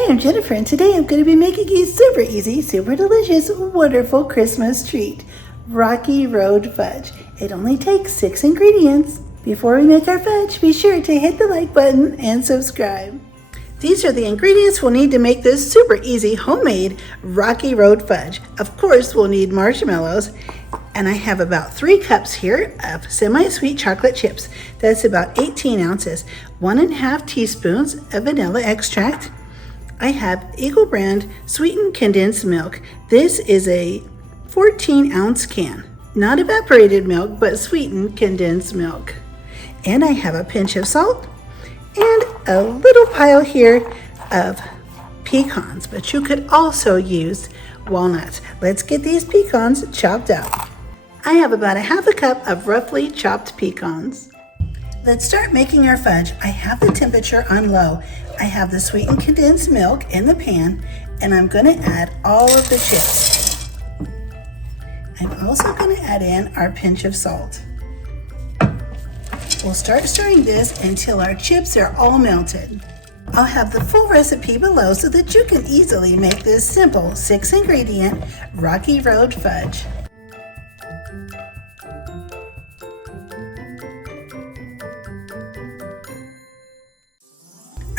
Hi, I'm Jennifer, and today I'm going to be making a super easy, super delicious, wonderful Christmas treat, Rocky Road Fudge. It only takes 6 ingredients. Before we make our fudge, be sure to hit the like button and subscribe. These are the ingredients we'll need to make this super easy, homemade Rocky Road Fudge. Of course, we'll need marshmallows, and I have about 3 cups here of semi-sweet chocolate chips. That's about 18 ounces. 1½ teaspoons of vanilla extract. I have Eagle brand sweetened condensed milk. This is a 14-ounce can. Not evaporated milk, but sweetened condensed milk. And I have a pinch of salt and a little pile here of pecans, but you could also use walnuts. Let's get these pecans chopped up. I have about a ½ cup of roughly chopped pecans. Let's start making our fudge. I have the temperature on low. I have the sweetened condensed milk in the pan, and I'm going to add all of the chips. I'm also going to add in our pinch of salt. We'll start stirring this until our chips are all melted. I'll have the full recipe below so that you can easily make this simple 6-ingredient Rocky Road Fudge.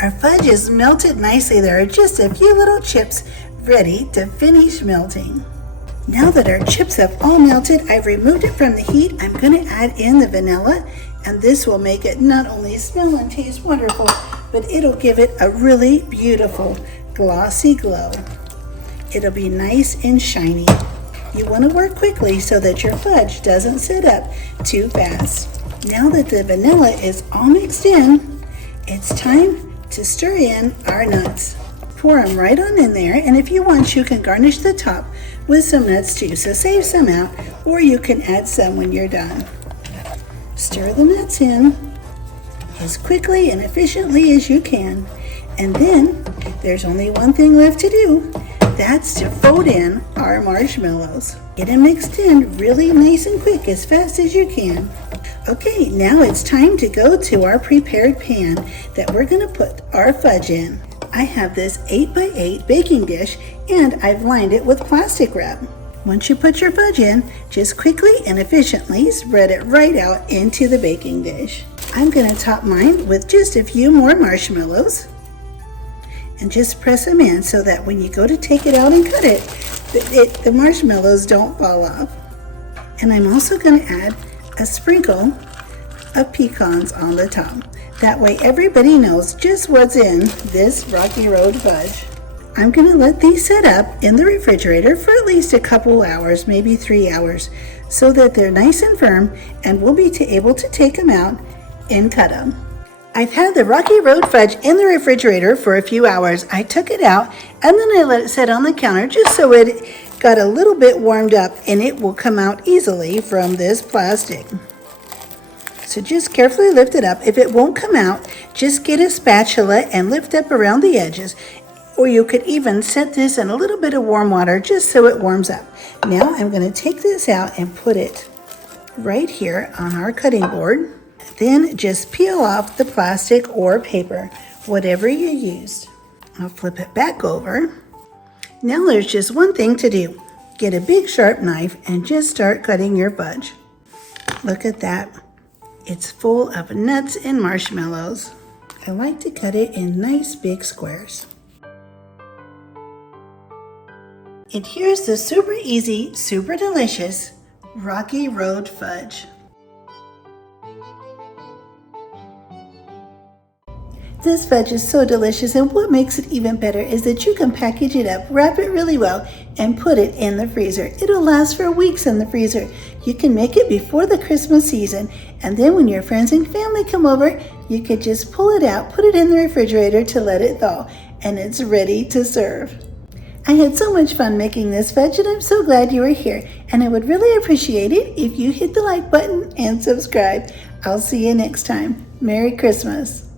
Our fudge is melted nicely. There are just a few little chips ready to finish melting. Now that our chips have all melted, I've removed it from the heat. I'm going to add in the vanilla, and this will make it not only smell and taste wonderful, but it'll give it a really beautiful glossy glow. It'll be nice and shiny. You want to work quickly so that your fudge doesn't sit up too fast. Now that the vanilla is all mixed in, it's time to stir in our nuts. Pour them right on in there, and if you want, you can garnish the top with some nuts too. So save some out, or you can add some when you're done. Stir the nuts in as quickly and efficiently as you can. And then there's only one thing left to do. That's to fold in our marshmallows. Get them mixed in really nice and quick, as fast as you can. Okay, now it's time to go to our prepared pan that we're going to put our fudge in. I have this 8x8 baking dish, and I've lined it with plastic wrap. Once you put your fudge in, just quickly and efficiently spread it right out into the baking dish. I'm going to top mine with just a few more marshmallows, and just press them in so that when you go to take it out and cut it, the marshmallows don't fall off. And I'm also going to add a sprinkle of pecans on the top. That way everybody knows just what's in this Rocky Road Fudge. I'm going to let these set up in the refrigerator for at least a couple hours, maybe 3 hours, so that they're nice and firm, and we'll be able to take them out and cut them. I've had the Rocky Road Fudge in the refrigerator for a few hours. I took it out, and then I let it sit on the counter just so it got a little bit warmed up, and it will come out easily from this plastic. So just carefully lift it up. If it won't come out, just get a spatula and lift up around the edges. Or you could even set this in a little bit of warm water just so it warms up. Now I'm going to take this out and put it right here on our cutting board. Then just peel off the plastic or paper, whatever you used. I'll flip it back over. Now there's just one thing to do. Get a big sharp knife and just start cutting your fudge. Look at that. It's full of nuts and marshmallows. I like to cut it in nice big squares. And here's the super easy, super delicious Rocky Road Fudge. This fudge is so delicious, and what makes it even better is that you can package it up, wrap it really well, and put it in the freezer. It'll last for weeks in the freezer. You can make it before the Christmas season, and then when your friends and family come over, you could just pull it out, put it in the refrigerator to let it thaw, and it's ready to serve. I had so much fun making this fudge, and I'm so glad you were here, and I would really appreciate it if you hit the like button and subscribe. I'll see you next time. Merry Christmas.